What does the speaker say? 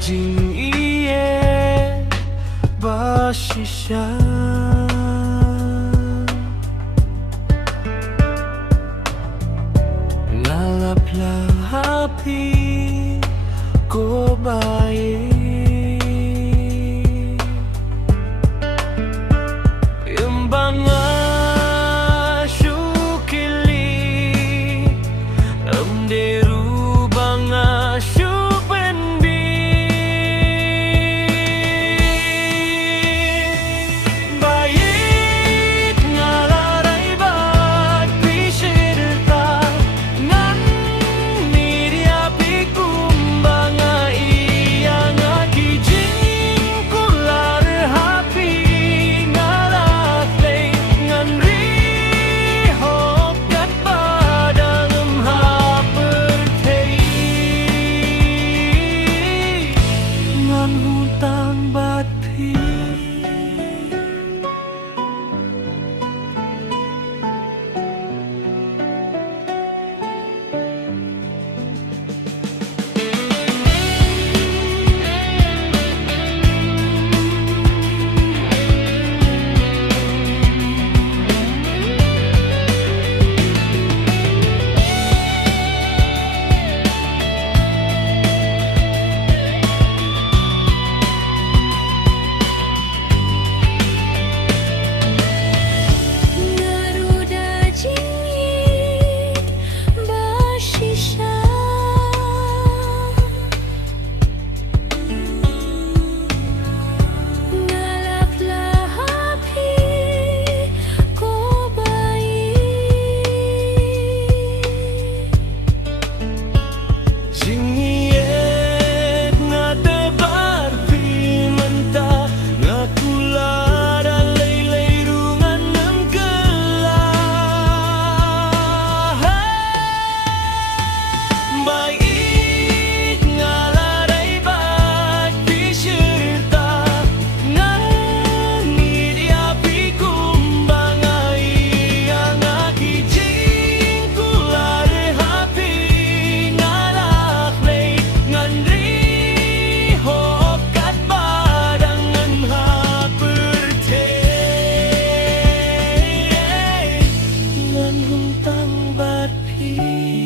jing iye bashisha ngalapla hapi ko baye imbanga syukili amderu banga syupendi bayit ngalaray bat pisirta ngan niriapi kumbanga iya nga kijing kular hapi ngalaklay ngan rihok kat padang hapertay ngan hutang batpi Garuda jingit bashisha ngalapla hapi ko bayi Singiyet nga tebar pimenta nga kular alaylay rungan ng gelah bait nga laray bat pisirta nga niriapi kumbanga iya nga kijing kular hapi ngalaklay ngan rihok kat badangan hapertay ngan huntang batpi